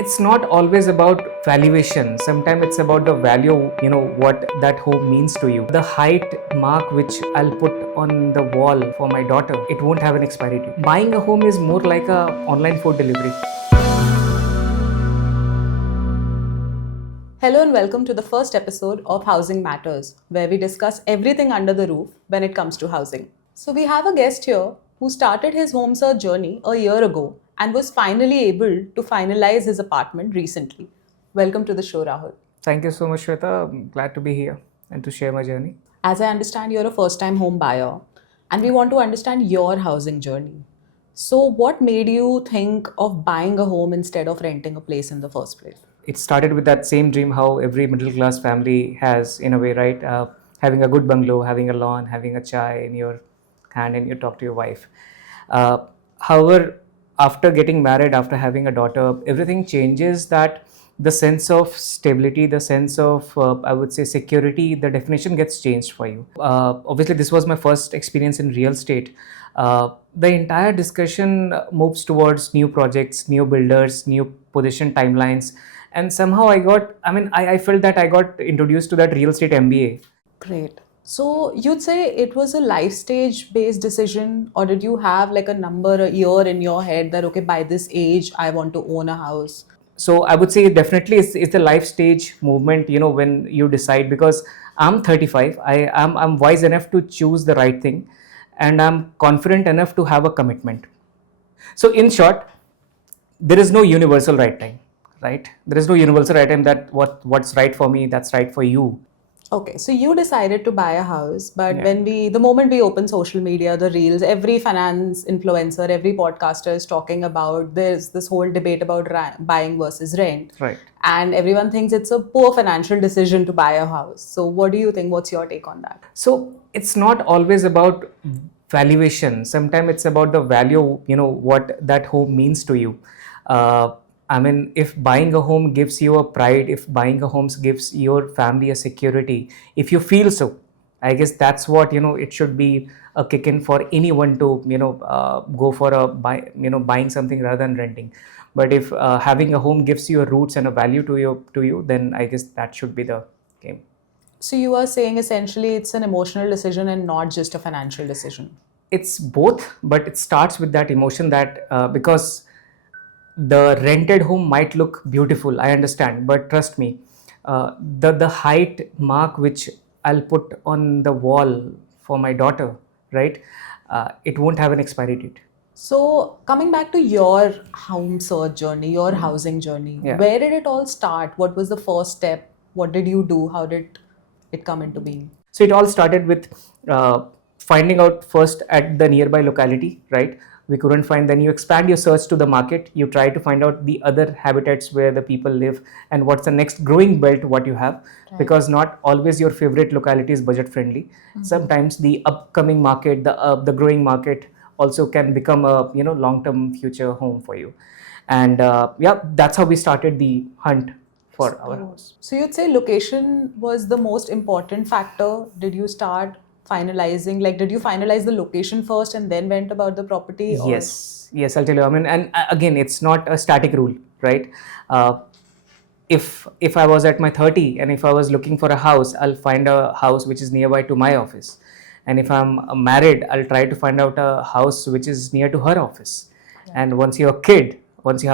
it's not always about valuation. Sometimes it's about the value, what that home means to you. The height mark which I'll put on the wall for my daughter, it won't have an expiry date. Buying a home is more like a online food delivery. Hello and welcome to the first episode of Housing Matters, where we discuss everything under the roof when it comes to housing. So, we have a guest here who started his home search journey a year ago and was finally able to finalize his apartment recently. Welcome to the show, Rahul. Thank you so much, Shweta. I'm glad to be here and to share my journey. As I understand, you're a first time home buyer and we want to understand your housing journey. So, what made you think of buying a home instead of renting a place in the first place? It started with that same dream how every middle class family has, in a way, right? Having a good bungalow, having a lawn, having a chai in your hand, and you talk to your wife. However, after getting married, after having a daughter, everything changes. That the sense of stability, the sense of, I would say, security, the definition gets changed for you. Obviously, this was my first experience in real estate. The entire discussion moves towards new projects, new builders, new position timelines, and somehow I felt that I got introduced to that real estate MBA. Great. So you'd say it was a life stage based decision, or did you have like a number, a year in your head that, okay, by this age, I want to own a house? So I would say definitely it's the life stage movement, when you decide, because I'm 35, I'm wise enough to choose the right thing, and I'm confident enough to have a commitment. So in short, there is no universal right time, right? There is no universal right time that what's right for me, that's right for you. Okay, so you decided to buy a house, but Yeah. the moment we open social media, the reels, every finance influencer, every podcaster is talking about there's this whole debate about buying versus rent. Right. And everyone thinks it's a poor financial decision to buy a house. So what do you think? What's your take on that? So it's not always about valuation. Sometimes it's about the value, what that home means to you. If buying a home gives you a pride, if buying a home gives your family a security, if you feel so, I guess that's what, it should be a kick in for anyone to, go for buying something rather than renting. But if having a home gives you a roots and a value to you, then I guess that should be the game. So you are saying essentially it's an emotional decision and not just a financial decision. It's both, but it starts with that emotion that because the rented home might look beautiful, I understand, but trust me, the height mark which I'll put on the wall for my daughter, right? It won't have an expiry date. So, coming back to your home search journey, your housing journey, Yeah. where did it all start? What was the first step? What did you do? How did it come into being? So it all started with finding out first at the nearby locality, right? We couldn't find, then you expand your search to the market. You try to find out the other habitats where the people live and what's the next growing belt what you have, Right. because not always your favorite locality is budget friendly. Sometimes the upcoming market, the growing market also can become a long term future home for you. And yeah, that's how we started the hunt for our house. So you'd say location was the most important factor. Did you start finalizing? Like, did you finalize the location first and then went about the property? Yes, I'll tell you. And again, it's not a static rule, right? Uh, if I was at my 30 and if I was looking for a house, I'll find a house which is nearby to my office. And if I'm married, I'll try to find out a house which is near to her office. And once you have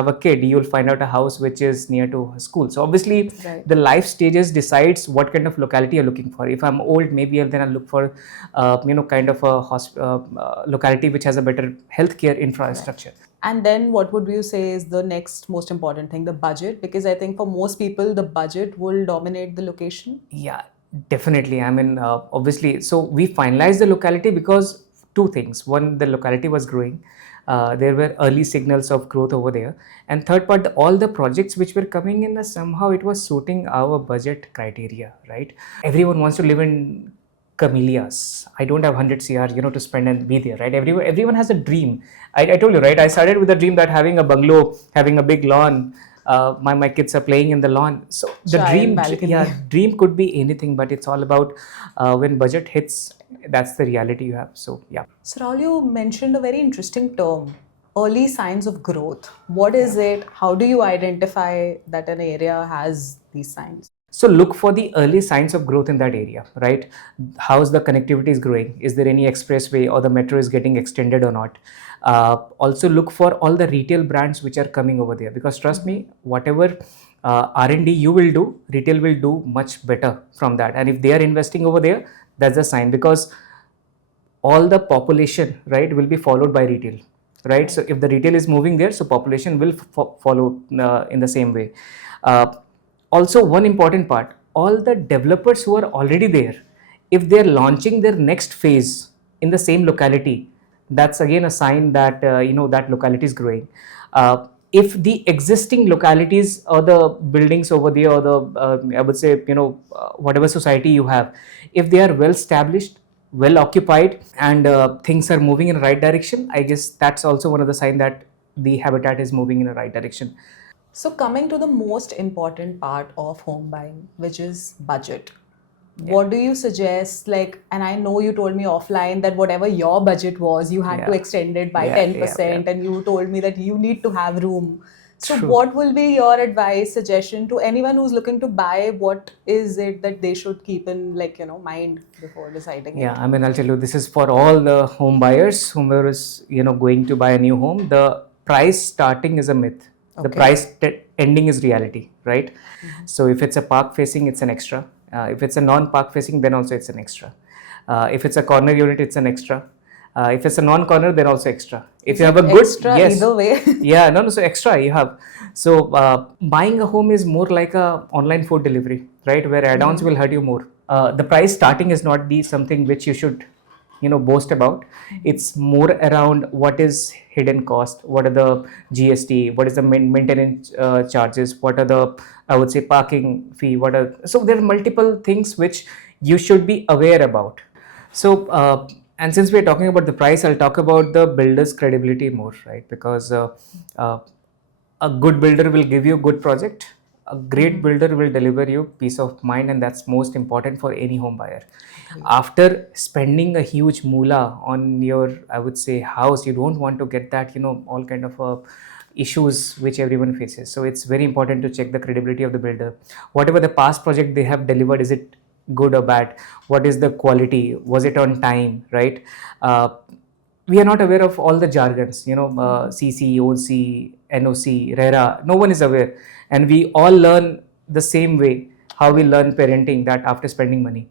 a kid, you'll find out a house which is near to her school. So obviously, Right. the life stages decides what kind of locality you're looking for. If I'm old, maybe then I'll look for, kind of a locality which has a better healthcare infrastructure. And then what would you say is the next most important thing, the budget? Because I think for most people, the budget will dominate the location. Yeah, definitely. Obviously, so we finalized the locality because two things. One, the locality was growing. There were early signals of growth over there. And third part, all the projects which were coming in, somehow it was suiting our budget criteria, right? Everyone wants to live in camellias. I don't have 100 CR, to spend and be there, right? Everyone has a dream. I told you, right? I started with a dream that having a bungalow, having a big lawn, my kids are playing in the lawn. So the Chai dream, and balcony. yeah, dream could be anything, but it's all about when budget hits, that's the reality you have. So yeah. So Rahul, you mentioned a very interesting term, early signs of growth. What is it? How do you identify that an area has these signs? So look for the early signs of growth in that area, right? How's the connectivity is growing? Is there any expressway or the metro is getting extended or not? Also look for all the retail brands which are coming over there, because trust me, whatever R&D you will do, retail will do much better from that. And if they are investing over there, that's a sign, because all the population, right, will be followed by retail, right? So if the retail is moving there, so population will follow in the same way. uh, Also, one important part, all the developers who are already there, if they're launching their next phase in the same locality, that's again a sign that that locality is growing. If the existing localities or the buildings over there, or the I would say, whatever society you have, if they are well established, well occupied, and things are moving in the right direction, I guess that's also one of the sign that the habitat is moving in the right direction. So, coming to the most important part of home buying, which is budget. Yeah. What do you suggest? Like, and I know you told me offline that whatever your budget was, you had to Yeah. extend it by Yeah, yeah, yeah. 10%, and you told me that you need to have room. So, True. what will be your advice, suggestion to anyone who's looking to buy? What is it that they should keep in, like, mind before deciding Yeah, it? I mean, I'll tell you, this is for all the home buyers, whomever is, going to buy a new home. The price starting is a myth. The Okay. price ending is reality, right? So if it's a park facing, it's an extra. If it's a non-park facing, then also it's an extra. If it's a corner unit, it's an extra. If it's a non-corner, then also extra. If Is you have it a good, extra yes, either way? yeah, no, no, so extra you have. So buying a home is more like a online food delivery, right? Where add-ons will hurt you more. The price starting is not the something which you should, boast about. It's more around what is hidden cost, what are the GST, what is the maintenance charges, what are the, I would say, parking fee, what are, so there are multiple things which you should be aware about. So, and since we're talking about the price, I'll talk about the builder's credibility more, right? Because uh, a good builder will give you a good project. A great builder will deliver you peace of mind, and that's most important for any home buyer. After spending a huge moolah on your, I would say, house, you don't want to get that, all kind of issues which everyone faces. So it's very important to check the credibility of the builder. Whatever the past project they have delivered, is it good or bad? What is the quality? Was it on time, right? We are not aware of all the jargons, CC, OC, NOC, RERA. No one is aware. And we all learn the same way how we learn parenting, that after spending money.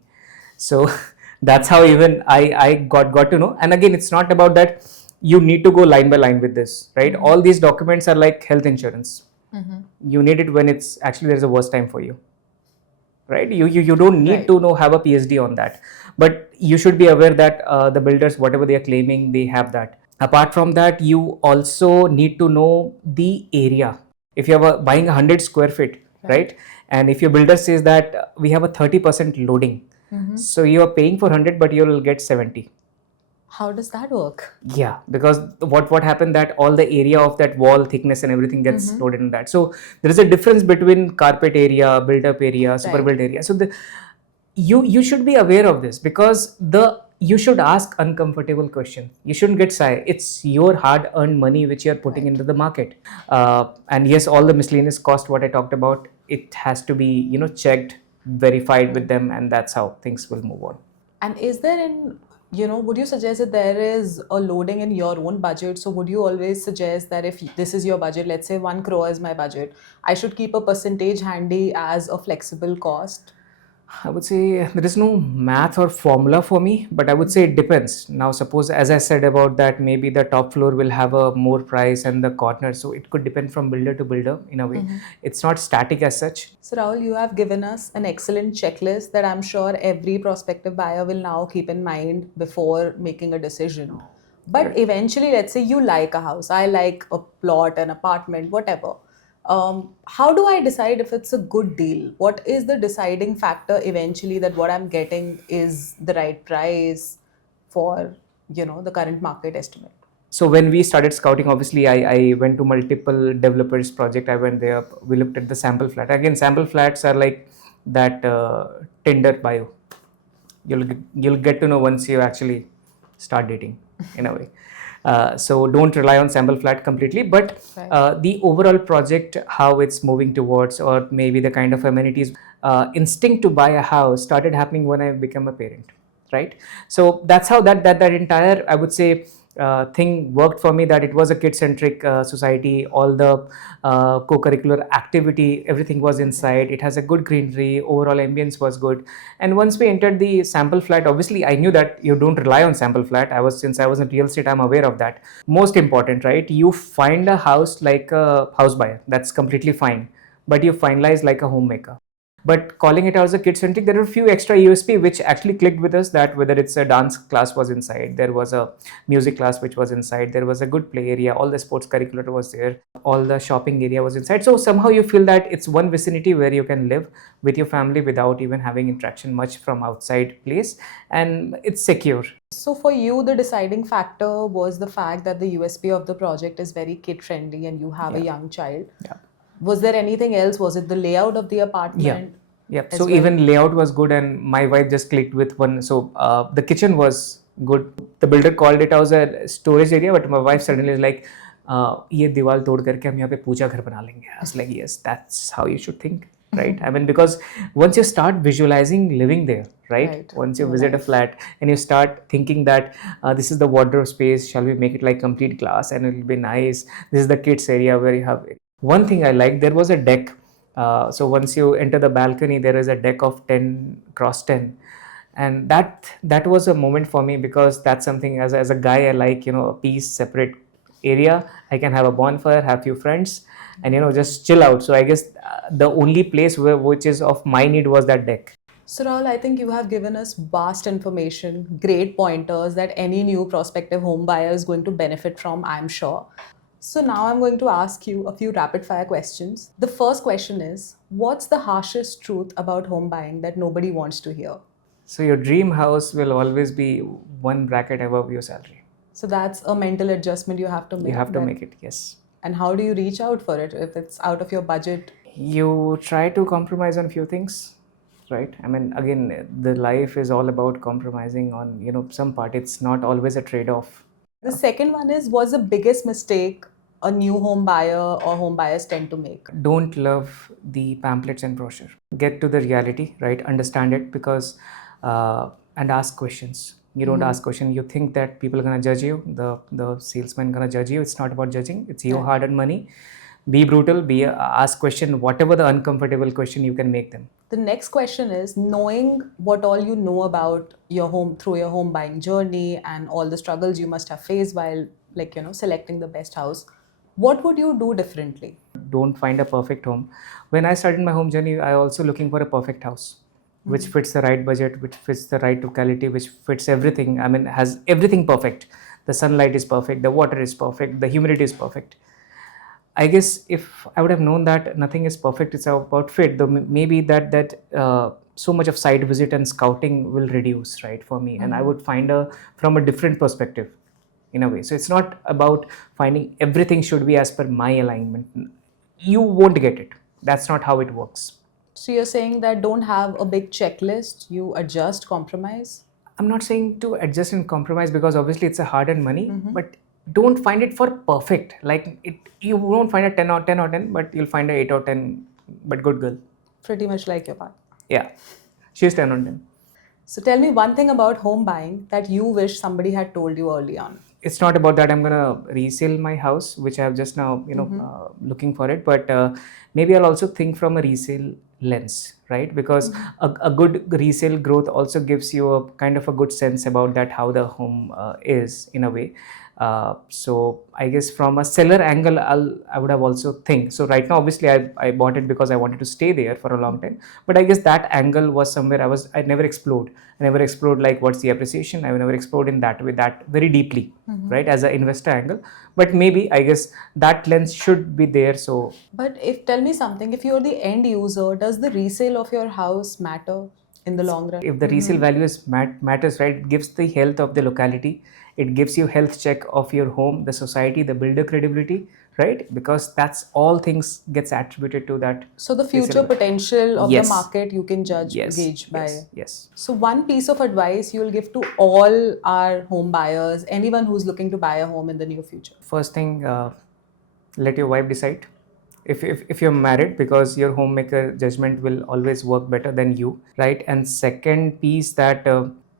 So that's how even I got to know. And again, it's not about that you need to go line by line with this, right? All these documents are like health insurance. You need it when it's actually there's a worst time for you, right? You don't need Right. to know have a PhD on that, but you should be aware that the builders, whatever they are claiming, they have that. Apart from that, you also need to know the area. If you have buying 100 square feet, right? And if your builder says that we have a 30% loading, so you are paying for 100 but you will get 70. How does that work? Yeah, because what happened that all the area of that wall thickness and everything gets loaded in that. So there is a difference between carpet area, built up area, super Right. built area. So you should be aware of this, because you should ask uncomfortable question. You shouldn't get shy. It's your hard earned money which you are putting into the market. And yes, all the miscellaneous cost what I talked about, it has to be checked, verified with them, and that's how things will move on. And is there would you suggest that there is a loading in your own budget? So would you always suggest that if this is your budget, let's say 1 crore is my budget, I should keep a percentage handy as a flexible cost? I would say there is no math or formula for me, but I would say it depends. Now, suppose, as I said about that, maybe the top floor will have a more price and the corner, so it could depend from builder to builder in a way. It's not static as such. So Rahul, you have given us an excellent checklist that I'm sure every prospective buyer will now keep in mind before making a decision. But Right. eventually, let's say you like a house, I like a plot, an apartment, whatever. How do I decide if it's a good deal? What is the deciding factor eventually that what I'm getting is the right price for, the current market estimate? So when we started scouting, obviously I went to multiple developers project. I went there. We looked at the sample flat. Again, sample flats are like that Tinder bio. You'll get to know once you actually start dating, in a way. So don't rely on sample flat completely, but Right. the overall project, how it's moving towards, or maybe the kind of amenities, instinct to buy a house started happening when I became a parent, right? So that's how that entire, I would say, thing worked for me, that it was a kid centric society. All the co-curricular activity, everything was inside. It has a good greenery, overall ambience was good. And once we entered the sample flat, obviously I knew that you don't rely on sample flat. Since I was in real estate, I'm aware of that. Most important, right? You find a house like a house buyer, that's completely fine, but you finalize like a homemaker. But calling it out as a kid centric, there are a few extra USP which actually clicked with us, that whether it's a dance class was inside, there was a music class which was inside, there was a good play area, all the sports curricular was there, all the shopping area was inside. So somehow you feel that it's one vicinity where you can live with your family without even having interaction much from outside place, and it's secure. So for you, the deciding factor was the fact that the USP of the project is very kid friendly and you have a Yeah. young child. Yeah. Was there anything else? Was it the layout of the apartment? Yeah. as So well? even layout was good, and my wife just clicked with one. So the kitchen was good. The builder called it as a storage area, but my wife suddenly is like, "ये दीवार तोड़ करके हम यहाँ पे पूजा घर बना लेंगे." I was like, "Yes, that's how you should think, right?" I mean, because once you start visualizing living there, right? Right. Once you Your visit a life. flat and you start thinking that this is the wardrobe space, shall we make it like complete glass and it'll be nice? This is the kids area where you have. One thing I like, there was a deck. So once you enter the balcony, there is a deck of 10 cross 10, and that was a moment for me, because that's something, as a guy, I like, a peace, separate area. I can have a bonfire, have few friends, and just chill out. So I guess the only place which is of my need was that deck. So Rahul, I think you have given us vast information, great pointers that any new prospective home buyer is going to benefit from, I'm sure. So now I'm going to ask you a few rapid fire questions. The first question is, what's the harshest truth about home buying that nobody wants to hear? So your dream house will always be one bracket above your salary. So that's a mental adjustment you have to make. You have to that- make it, yes. And how do you reach out for it if it's out of your budget? You try to compromise on few things, right? I mean, again, the life is all about compromising on, some part. It's not always a trade-off. The second one is, what's the biggest mistake a new home buyer or home buyers tend to make? Don't love the pamphlets and brochure. Get to the reality, right? Understand it, because and ask questions. You don't ask questions. You think that people are gonna judge you. The salesman gonna judge you. It's not about judging. It's your hard-earned money. Be brutal. Ask question. Whatever the uncomfortable question, you can make them. The next question is, knowing what all you know about your home through your home buying journey and all the struggles you must have faced while selecting the best house, what would you do differently? Don't find a perfect home. When I started my home journey, I also looking for a perfect house, which fits the right budget, which fits the right locality, which fits everything. I mean, has everything perfect. The sunlight is perfect, the water is perfect, the humidity is perfect. I guess if I would have known that nothing is perfect, it's about fit. Though maybe that so much of site visit and scouting will reduce, right, for me, and I would find from a different perspective, in a way. So it's not about finding everything should be as per my alignment. You won't get it. That's not how it works. So you're saying that don't have a big checklist, you adjust, compromise? I'm not saying to adjust and compromise, because obviously it's a hard-earned money, but don't find it for perfect. Like you won't find a 10 or 10 or 10, but you'll find a 8 or 10, but good girl. Pretty much like your partner. Yeah, she's 10 on 10. So tell me one thing about home buying that you wish somebody had told you early on. It's not about that I'm gonna resell my house, which I have just now, looking for it. But maybe I'll also think from a resale lens, right? Because a good resale growth also gives you a kind of a good sense about that how the home is, in a way. So I guess from a seller angle, I would have also think. So right now, obviously, I bought it because I wanted to stay there for a long time. But I guess that angle was somewhere I never explored. I never explored like what's the appreciation. I never explored in that way, that very deeply, right, as an investor angle. But maybe I guess that lens should be there. So But tell me something, if you're the end user, does the resale of your house matter in the long run? if the resale value is matters, right, it gives the health of the locality. It gives you health check of your home, the society, the builder credibility, right? Because that's all things gets attributed to that. So the future resale. potential of the Yes. market you can Yes. gauge by. Yes. Yes. So one piece of advice you'll give to all our home buyers, anyone who's looking to buy a home in the near future. First thing, let your wife decide. If you're married, because your homemaker judgment will always work better than you, right? And second piece, that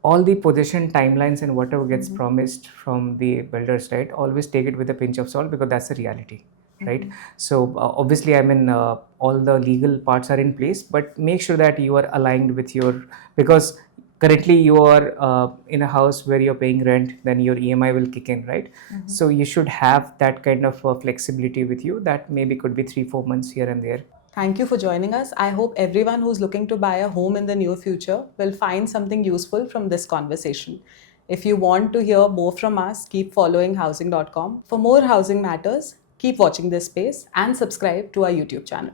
all the possession timelines and whatever gets promised from the builders, right, always take it with a pinch of salt, because that's the reality, right? So obviously, I mean, all the legal parts are in place, but make sure that you are aligned with your, because currently you are in a house where you're paying rent, then your EMI will kick in, right? So you should have that kind of flexibility with you, that maybe could be 3-4 months here and there. Thank you for joining us. I hope everyone who's looking to buy a home in the near future will find something useful from this conversation. If you want to hear more from us, keep following Housing.com. For more housing matters, keep watching this space and subscribe to our YouTube channel.